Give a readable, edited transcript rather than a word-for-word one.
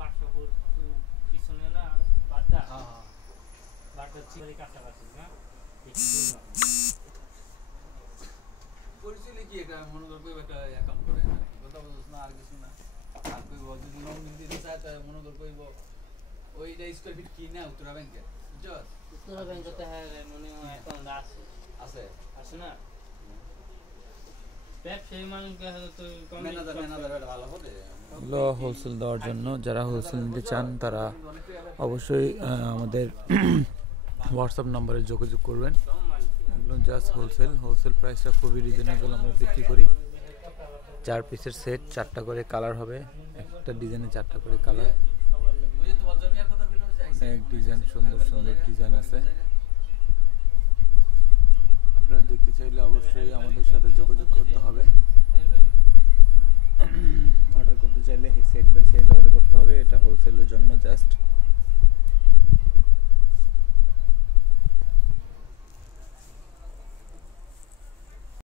500 foot পিছনে না বাড্ডা বাড্ডা চিড়ি কাছাকাছি না বেশি দূর না পরিচয় কি এটা মনে করব একটা কাম করে না কথা বলছ না আর কিছু না আর কইব যদি লোন দিতে চায় তা মনে করব ওইটা স্কয়ার ফিট কি না উত্তরা ব্যাংকে বুঝছো উত্তরা ব্যাংকে তো হ্যাঁ মনে হয় অ্যাকাউন্ট আছে আছে আছে না ব্যবসায়ী মানুষকে হয়তো ম্যানেজার ভালো হবে লো হোলসেল দেওয়ার জন্য যারা হোলসেল নিতে চান তারা অবশ্যই আমাদের হোয়াটসঅ্যাপ নম্বরে যোগাযোগ করবেন এগুলো জাস্ট হোলসেল প্রাইসটা খুবই রিজনেবল আমরা বিক্রি করি 4 পিসের সেট 4টা করে কালার হবে একটা ডিজাইনে 4টা করে কালার এক ডিজাইন সুন্দর ডিজাইন আছে আপনারা দেখতে চাইলে অবশ্যই আমাদের সাথে যোগাযোগ করতে হবে অর্ডার করতে চাইলে সেট বাই সেট অর্ডার করতে হবে এটা হোলসেলের জন্য জাস্ট